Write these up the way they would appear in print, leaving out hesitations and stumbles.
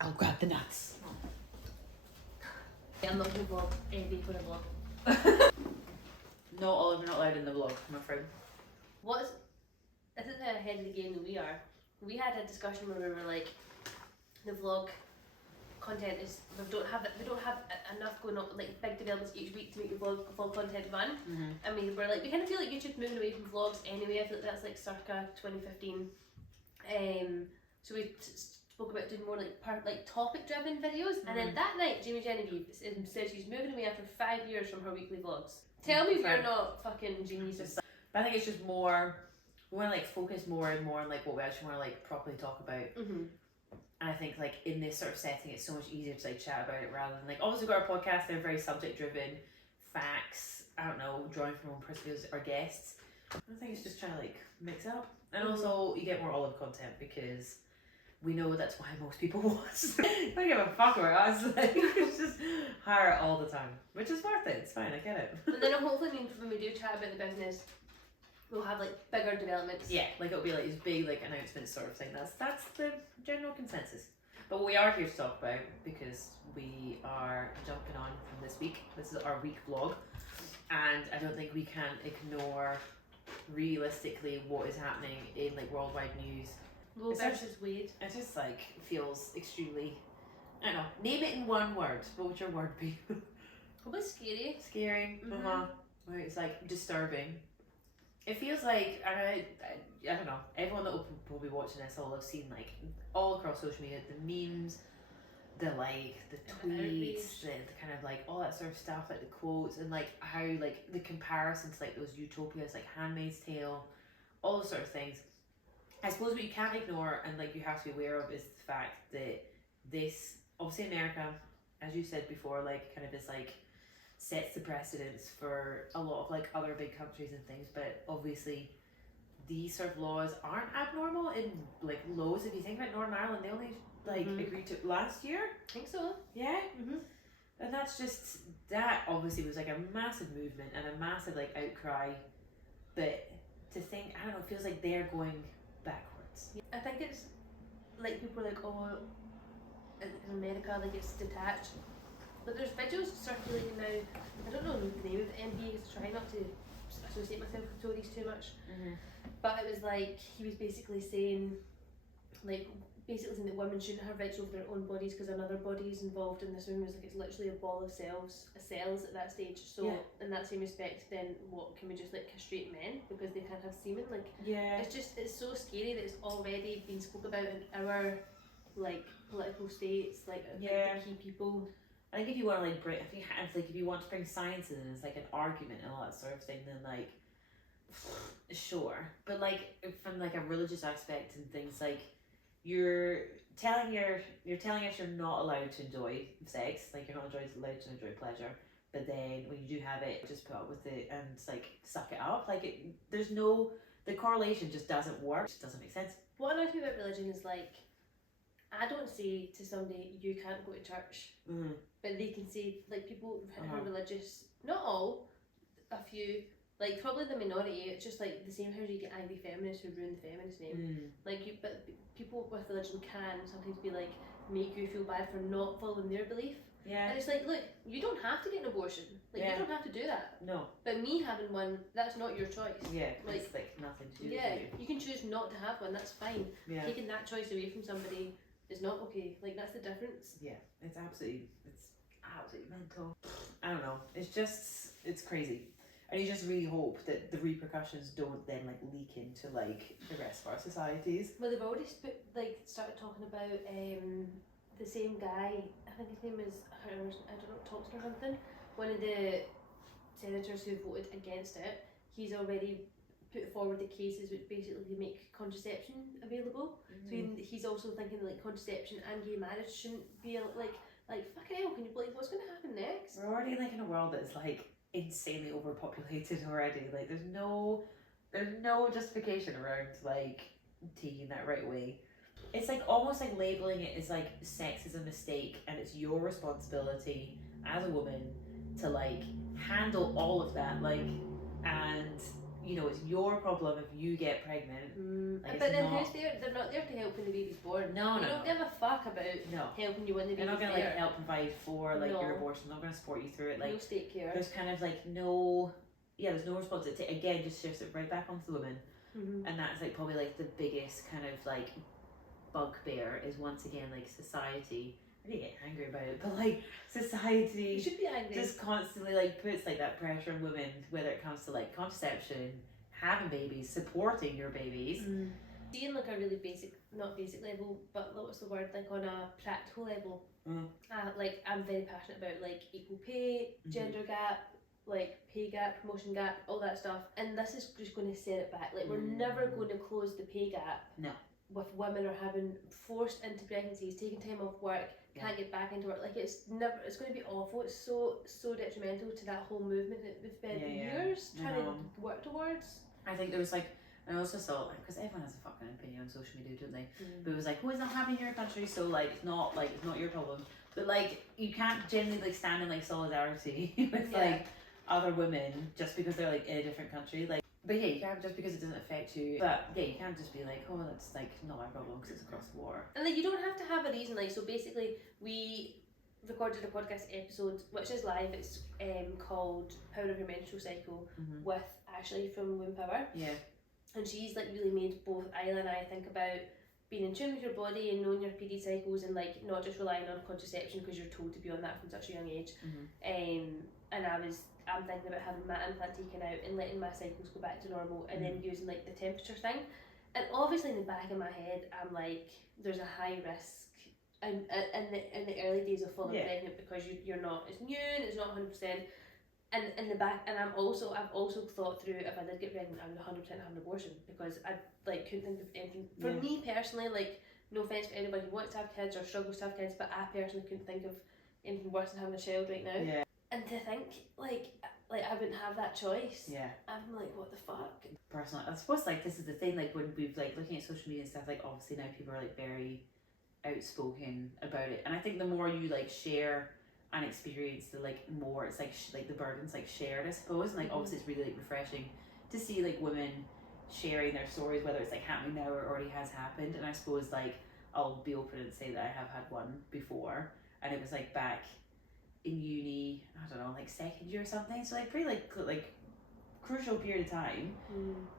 I'll grab the nuts. I'm not going to vlog every for a vlog. No, Oliver, not allowed in the vlog, I'm afraid. This is how ahead of the game that we are. We had a discussion where we were like, the vlog content is, we don't have enough going on, like big developments each week to make the vlog content fun. And we were like, we kind of feel like YouTube's moving away from vlogs anyway. I feel like that's like circa 2015. So we spoke about doing more like topic driven videos. And then that night, Jamie Genevieve said she's moving away after 5 years from her weekly vlogs. Tell me if you're not fucking geniuses. But I think it's just more, we want to like focus more and more on like what we actually want to like properly talk about. And I think like in this sort of setting, it's so much easier to like chat about it rather than like, obviously we've got our podcast, they're very subject driven, facts, I don't know, drawing from our own perspectives, our guests. I think it's just trying to like mix it up. And also you get more Olive content because we know that's why most people watch. I don't give a fuck about us. Like, it's just hire it all the time, which is worth it. It's fine, I get it. And then hopefully when we do chat about the business, we'll have like bigger developments. Yeah, like it'll be like this big like announcement sort of thing. That's the general consensus. But what we are here to talk about, because we are jumping on from this week. This is our week vlog, and I don't think we can ignore realistically what is happening in like worldwide news. Roe Vs Wade. It just like feels extremely, I don't know, name it in one word. What would your word be? Probably scary. Scary. Right, it's like disturbing. It feels like, I don't know, everyone that will be watching this will have seen like all across social media, the memes, the like, the tweets, the kind of like all that sort of stuff, like the quotes, and like how like the comparison to like those utopias like Handmaid's Tale, all those sort of things. I suppose what you can't ignore and like you have to be aware of is the fact that this, obviously America, as you said before, like kind of is like sets the precedence for a lot of like other big countries and things, but obviously these sort of laws aren't abnormal in like laws. If you think about Northern Ireland, they only like agreed to last year. I think so. Yeah. And that's just, that obviously was like a massive movement and a massive like outcry, but to think, I don't know, it feels like they're going backwards. I think it's like people are like, oh, in America, like it's detached. But there's videos circulating now. I don't know the name of the MD, so try not to associate myself with Tories too much. But it was like, he was basically saying that women shouldn't have rights over their own bodies because another body is involved, and this woman was like, it's literally a ball of cells at that stage. So in that same respect, then what, can we just like castrate men because they can't have semen? Like, it's so scary that it's already been spoke about in our like political states, like the key people. I think if you want to like bring, if you want to bring science in, it's like an argument and all that sort of thing, then like sure, but like from like a religious aspect and things, like you're telling us you're not allowed to enjoy sex, like you're not allowed to enjoy pleasure, but then when you do have it, just put up with it and like suck it up. Like the correlation just doesn't work. It just doesn't make sense. What annoys me about religion is like, I don't say to somebody you can't go to church, but they can say, like, people who are religious, not all, a few, like probably the minority. It's just like the same how you get angry feminists who ruin the feminist name. But people with religion can sometimes be like, make you feel bad for not following their belief. And it's like, look, you don't have to get an abortion. Like you don't have to do that. No. But me having one, that's not your choice. Like, it's like nothing to do with you. You can choose not to have one. That's fine. Taking that choice away from somebody is not okay. Like, that's the difference. It's absolutely mental. I don't know. It's crazy. And you just really hope that the repercussions don't then like leak into like the rest of our societies. Well, they've already started talking about the same guy. I think his name is Thompson or something. One of the senators who voted against it. He's already put forward the cases which basically make contraception available. So he's also thinking like contraception and gay marriage shouldn't be like fucking hell. Can you believe what's going to happen next? We're already like in a world that's like insanely overpopulated already. Like there's no justification around like taking that right away. It's like almost like labeling it as like sex is a mistake and it's your responsibility as a woman to like handle all of that, like, and you know, it's your problem if you get pregnant. Like, but it's then not... who's there? They're not there to help when the baby's born. No, They no, don't give a fuck about helping you when the They're baby's not gonna there. like help provide for like No. your abortion. They're not gonna support you through it. Like, no state care. there's kind of like no, there's no responsibility. Again, just shifts it right back onto the women, and that's like probably like the biggest kind of like bugbear is once again like society. I didn't get angry about it, but like society You should be angry. just constantly like puts like that pressure on women, whether it comes to like contraception, having babies, supporting your babies. Seeing like a really not basic level, but what's the word, like on a practical level. Like I'm very passionate about like equal pay, gender gap, like pay gap, promotion gap, all that stuff. And this is just going to set it back. Like we're never going to close the pay gap. No. With women are having forced into pregnancies, taking time off work, can't get back into work. Like it's going to be awful. It's so detrimental to that whole movement that we've spent years trying to work towards. I think there was like, I also saw, because everyone has a fucking opinion on social media, don't they? But it was like, it's not happening in your country, so like it's not your problem. But like you can't generally like stand in like solidarity with like other women just because they're like in a different country. Like, but yeah, you can't just because it doesn't affect you. But yeah, you can't just be like, oh, that's like not my problem because it's across the water. And like you don't have to have a reason. Like, so basically, we recorded a podcast episode which is live. It's called Power of Your Menstrual Cycle with Ashley from Womb Power. Yeah. And she's like really made both Isla and I think about being in tune with your body and knowing your period cycles and like not just relying on contraception because you're told to be on that from such a young age. And I'm thinking about having my implant taken out and letting my cycles go back to normal and then using like the temperature thing. And obviously in the back of my head I'm like, there's a high risk in the early days of falling pregnant because you're not, it's new and it's not 100%. And in the back, and I've also thought through if I did get pregnant, I would 100% have an abortion because I like couldn't think of anything. For me personally, like no offense to anybody who wants to have kids or struggles to have kids, but I personally couldn't think of anything worse than having a child right now. Yeah. And to think like I wouldn't have that choice. Yeah. I'm like, what the fuck? Personally, I suppose like this is the thing. Like when we've like looking at social media and stuff, like obviously now people are like very outspoken about it, and I think the more you like share and experience, the like more it's like the burden's like shared, I suppose. And like obviously it's really like refreshing to see like women sharing their stories, whether it's like happening now or already has happened. And I suppose like I'll be open and say that I have had one before, and it was like back in uni, I don't know, like second year or something, so like pretty like crucial period of time.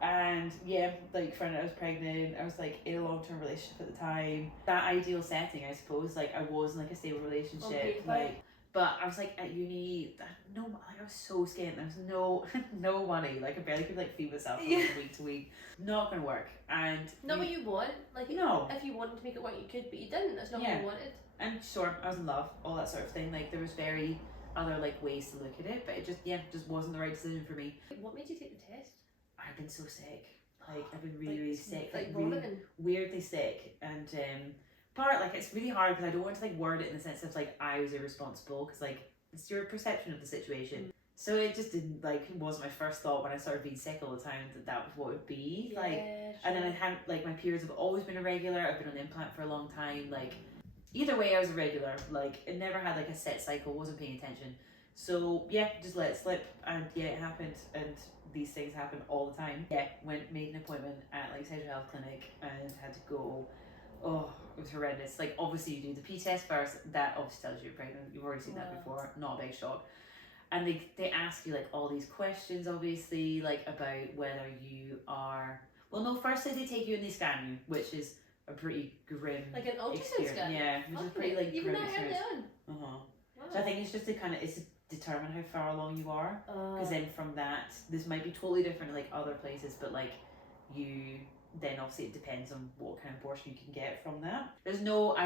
And yeah, like found out I was pregnant. I was like in a long-term relationship at the time, that ideal setting, I suppose. Like I was in like a stable relationship, like, but I was like at uni, I was so skint. There was no money. Like I barely could like feed myself from week to week. Not gonna work. And not what you want. Like no, if you wanted to make it work, you could, but you didn't. That's not what you wanted. And sure, I was in love, all that sort of thing. Like there was very other like ways to look at it, but it just wasn't the right decision for me. What made you take the test? I've been so sick. Like I've been really sick, like really weirdly sick, and part like it's really hard because I don't want to like word it in the sense of like I was irresponsible, because like it's your perception of the situation. So it just didn't like, it wasn't my first thought when I started being sick all the time that was what it would be like. And then I had like my periods have always been irregular. I've been on the implant for a long time. Like either way I was irregular. Like it never had like a set cycle. Wasn't paying attention. So yeah, just let it slip, and yeah, it happened. And these things happen all the time. Yeah, made an appointment at like sexual health clinic and had to go. Oh, it was horrendous. Like obviously you do the P test first. That obviously tells you you're pregnant. You've already seen that before. Not a big shock. And they ask you like all these questions, obviously, like about whether you are. Well, no. Firstly, they take you and they scan you, which is a pretty grim like an ultrasound experience. Scan. Yeah, which is pretty like even grim that experience. Wow. So I think it's just to determine how far along you are, because then from that, this might be totally different like other places, but like you. Then obviously it depends on what kind of abortion you can get from that. I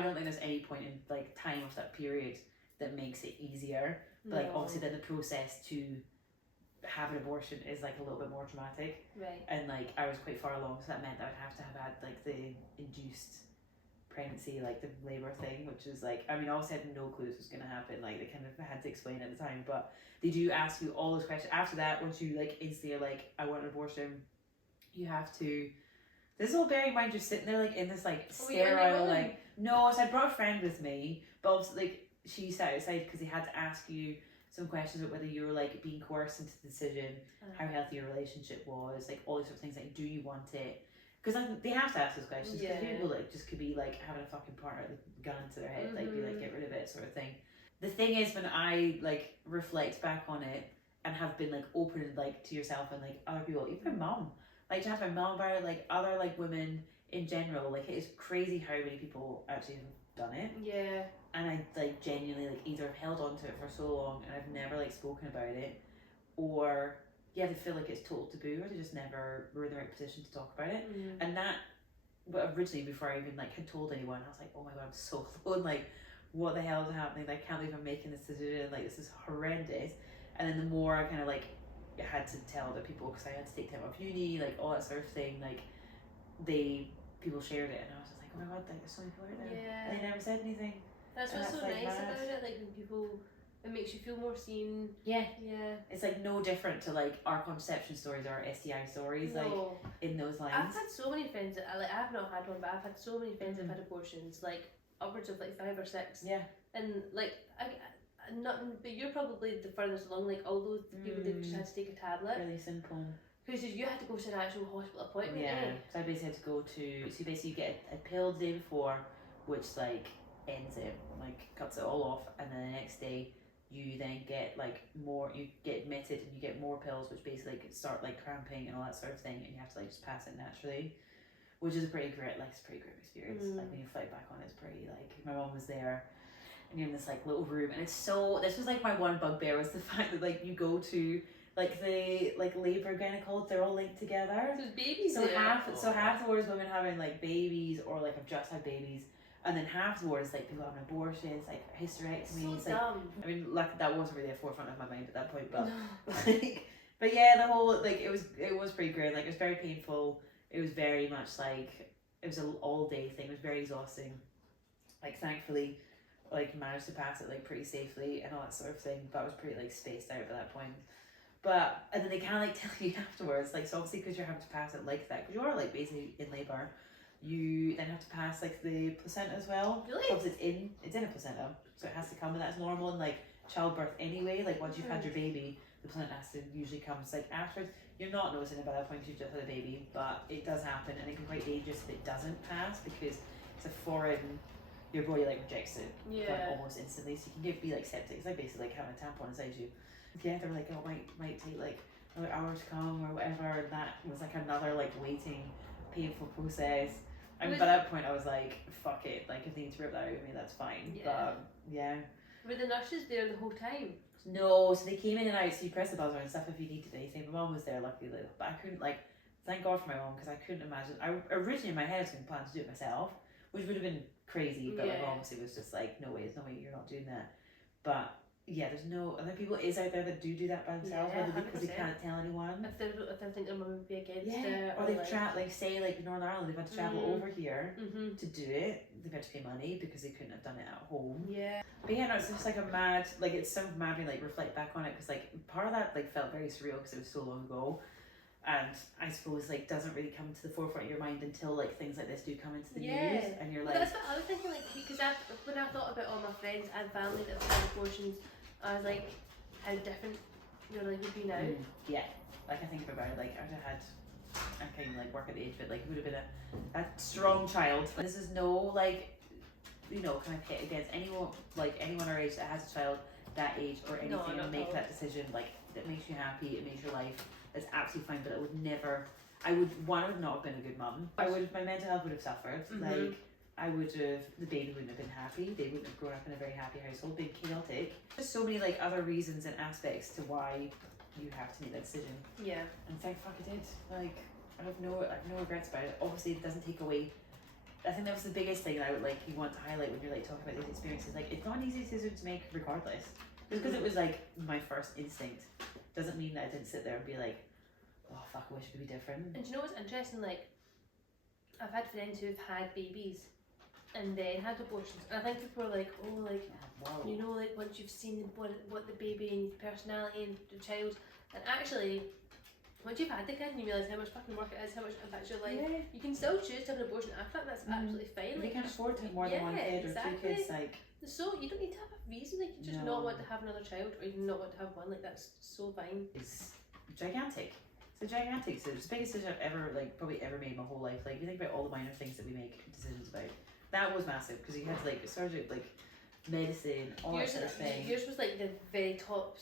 don't think there's any point in like time of that period that makes it easier. But like obviously then the process to have an abortion is like a little bit more dramatic. Right. And like I was quite far along, so that meant that I'd have to have had like the induced pregnancy, like the labour thing, which is like, I mean obviously I had no clue this was gonna happen. Like they kind of had to explain at the time, but they do ask you all those questions. After that, once you like instantly are like, I want an abortion, you have to. This is all bearing in mind you're sitting there like in this like sterile like no, so I brought a friend with me, but obviously like she sat outside because they had to ask you. some questions about whether you were like being coerced into the decision, how healthy your relationship was, like all these sort of things, like do you want it? Because they have to ask those questions, because people like just could be like having a fucking partner with a gun to their head, like be like, get rid of it, sort of thing. The thing is, when I like reflect back on it and have been like open like to yourself and like other people, even my mum, like to have my mum about it, like other like women in general, like it is crazy how many people actually have done it. Yeah. And I like genuinely like either have held on to it for so long and I've never like spoken about it, or they feel like it's total taboo, or they just never were in the right position to talk about it. And that, but originally before I even like had told anyone, I was like, oh my god, I'm so alone, like what the hell is happening? Like, I can't believe I'm making this decision, like this is horrendous. And then the more I kind of like had to tell other people, because I had to take time off uni, like all that sort of thing, like people shared it, and I was just like, oh my god, like there's so many people out there, and they never said anything. That's what's so nice about it, like when people, it makes you feel more seen. Yeah. It's like no different to like our contraception stories or our STI stories, like in those lines. I've had so many friends that I've not had one, but I've had so many friends that have had abortions, like upwards of like 5 or 6. Yeah. And like but you're probably the furthest along. Like all those people that just had to take a tablet. Really simple. Because you had to go to an actual hospital appointment. Yeah. So I basically had to go to. So basically you get a pill the day before, which like ends it, like cuts it all off, and then the next day you then get like more, you get admitted and you get more pills, which basically like start like cramping and all that sort of thing, and you have to like just pass it naturally, which is a pretty great experience. Like when you fight back on it, it's pretty like, my mom was there and you're in this like little room, and it's so, this was like my one bugbear, was the fact that like you go to like the like labour gynecologists, they're all linked together. So babies. So half the ward is women having like babies or like have just had babies. And then half the ward is like people having abortions, like hysterectomies. So like, dumb. I mean, like that wasn't really a forefront of my mind at that point, but like, but yeah, the whole like it was pretty great. Like it was very painful. It was very much like it was an all day thing. It was very exhausting. Like thankfully, like managed to pass it like pretty safely and all that sort of thing. But I was pretty like spaced out by that point. But and then they kind of like tell you afterwards, like so obviously because you're having to pass it like that, because you are like basically in labour. You then have to pass like the placenta as well. Really? Because it's in a placenta, so it has to come, and that's normal in like childbirth anyway. Like once you've had your baby, the placenta has to usually comes like afterwards. You're not noticing it by that point, you've just had a baby, but it does happen, and it can be quite dangerous if it doesn't pass, because it's a foreign, your body like rejects it like almost instantly, so you can be like septic. It's like basically like having a tampon inside you. Yeah, they were like, oh, might take like another hour to come or whatever, and that was like another like waiting, painful process. And by that point I was like, fuck it, like if they need to rip that out of me, that's fine. Yeah. But yeah. Were the nurses there the whole time? No, so they came in and out, so you press the buzzer and stuff if you needed anything. My mum was there luckily, but I couldn't like, thank God for my mum, because I couldn't imagine. I originally in my head I was going to plan to do it myself, which would have been crazy, but like obviously was just like, no way, you're not doing that. But yeah, there's no other people out there that do that by themselves, because they can't tell anyone. If they think their mum would be against it, or they've like say like Northern Ireland, they've had to travel over here to do it. They've had to pay money because they couldn't have done it at home. Yeah. But yeah, no, it's just like a mad, like it's so mad to like reflect back on it, because like part of that like felt very surreal because it was so long ago. And I suppose like doesn't really come to the forefront of your mind until like things like this do come into the news, and you're like. That's what I was thinking, like because when I thought about all my friends and family that have had abortions, I was like, how different your life would be now. Yeah, like I think about it, like I kind of like work at the age of it, like it would have been a strong child. This is no like, you know, kind of hit against anyone our age that has a child that age or anything, and make that decision like that makes you happy, it makes your life. It's absolutely fine, but I would not have been a good mum. My mental health would have suffered. Like the baby wouldn't have been happy. They wouldn't have grown up in a very happy household, been chaotic. There's so many like other reasons and aspects to why you have to make that decision. Yeah. And thank fuck I did. Like I have no regrets about it. Obviously it doesn't take away. I think that was the biggest thing that I would like you want to highlight when you're like talking about these experiences. Like it's not an easy decision to make regardless. Just because it was like my first instinct doesn't mean that I didn't sit there and be like, oh fuck, I wish it could be different. And do you know what's interesting? Like, I've had friends who've had babies and then had abortions, and I think people are like, oh, like, you know, like once you've seen what the baby and personality and the child, and actually, once you've had the kid and you realise how much fucking work it is, how much it impacts your life, Yeah. you can still choose to have an abortion after that. That's absolutely fine. If Like, you can afford to have more than one kid or two kids, like. So you don't need to have a reason. Like, you just not want to have another child, or you not want to have one. Like, that's so fine. It's gigantic. It's a gigantic decision. It's the biggest decision I've ever, like, probably ever made in my whole life. Like, you think about all the minor things that we make decisions about. That was massive because you had like surgery, like medicine, all that sort of thing. Yours was like the very top.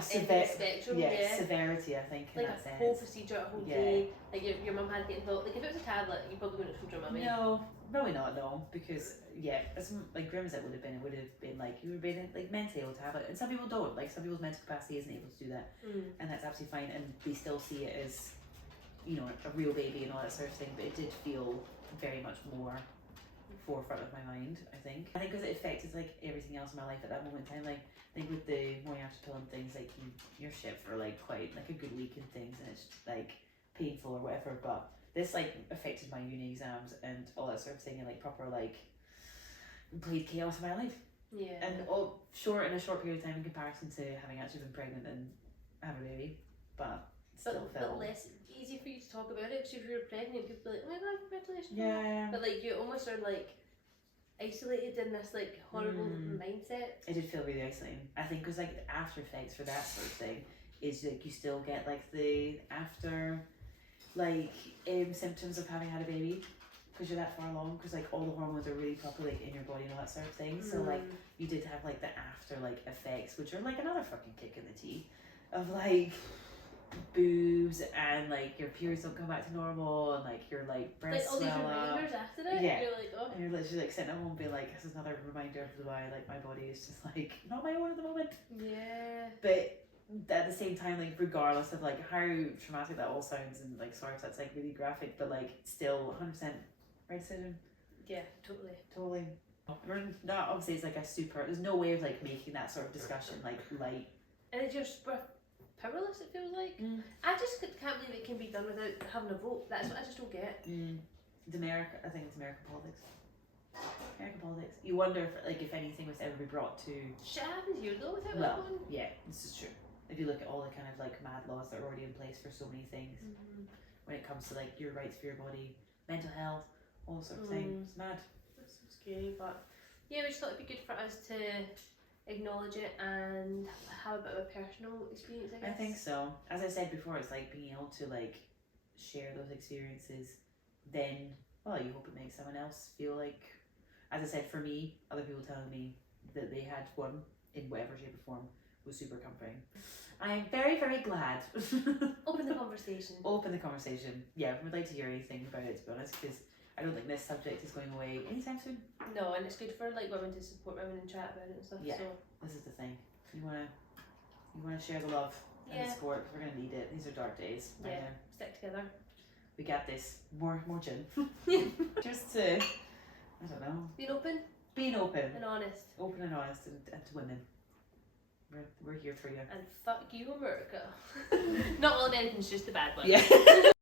Spectrum. Yeah, severity. I think. Like in a that whole sense. procedure, a whole day. Like your mum had to get involved. Like if it was a tablet, you probably wouldn't have told your mummy. No, probably not. No, because as like grim as it would have been like you were being like mentally able to have it, and some people don't. Like some people's mental capacity isn't able to do that, and that's absolutely fine. And they still see it as, you know, a real baby and all that sort of thing. But it did feel very much more forefront of my mind. I think because it affected like everything else in my life at that moment in time. Like I think with the morning after pill and things, like you're shit for like quite like a good week and things, and it's like painful or whatever. But this like affected my uni exams and all that sort of thing, and like proper like complete chaos in my life. Yeah. And all short in a short period of time in comparison to having actually been pregnant and have a baby, but still felt less easy for you to talk about it because if you were pregnant, people be like, oh my god, congratulations. Yeah. But like you almost are like isolated in this like horrible mindset. It did feel really isolating. I think because like the after effects for that sort of thing is like you still get like the after like symptoms of having had a baby because you're that far along, because like all the hormones are really properly in your body and all that sort of thing. So like you did have like the after like effects, which are like another fucking kick in the teeth of like boobs and like your periods don't come back to normal and like your like breasts like all these swell up. reminders after that. Yeah. You're like, oh. And you're literally like sitting at home being like, this is another reminder of why like my body is just like not my own at the moment. Yeah. But at the same time, like regardless of like how traumatic that all sounds, and like sorry if that's like really graphic, but like still 100% right decision. Yeah, totally. We're not, obviously it's like a super, there's no way of like making that sort of discussion like light. And it's just powerless, it feels like. I just can't believe it can be done without having a vote. That's what I just don't get. It's America, I think it's American politics. American politics. You wonder if like if anything was ever be brought to. Shit happens here though without one. Yeah, this is true. If you look at all the kind of like mad laws that are already in place for so many things, when it comes to like your rights for your body, mental health, all sorts of things, it's mad. That's so scary, but yeah, we just thought it'd be good for us to acknowledge it and have a bit of a personal experience, I guess. I think so. As I said before, it's like being able to like share those experiences, then well, you hope it makes someone else feel like, as I said, for me, other people telling me that they had one in whatever shape or form was super comforting. I am very, very glad. Open the conversation. Open the conversation. Yeah, we'd like to hear anything about it, to be honest, because I don't think this subject is going away anytime soon. No, and it's good for like women to support women and chat about it and stuff. Yeah, so. this is the thing. You wanna share the love and the support, because we're gonna need it. These are dark days. Yeah, stick together. We got this. More gin. Just to, I don't know. Being open. And honest. Open and honest, and to women. We're here for you. And fuck you, America. Not all Americans, just the bad ones. Yeah.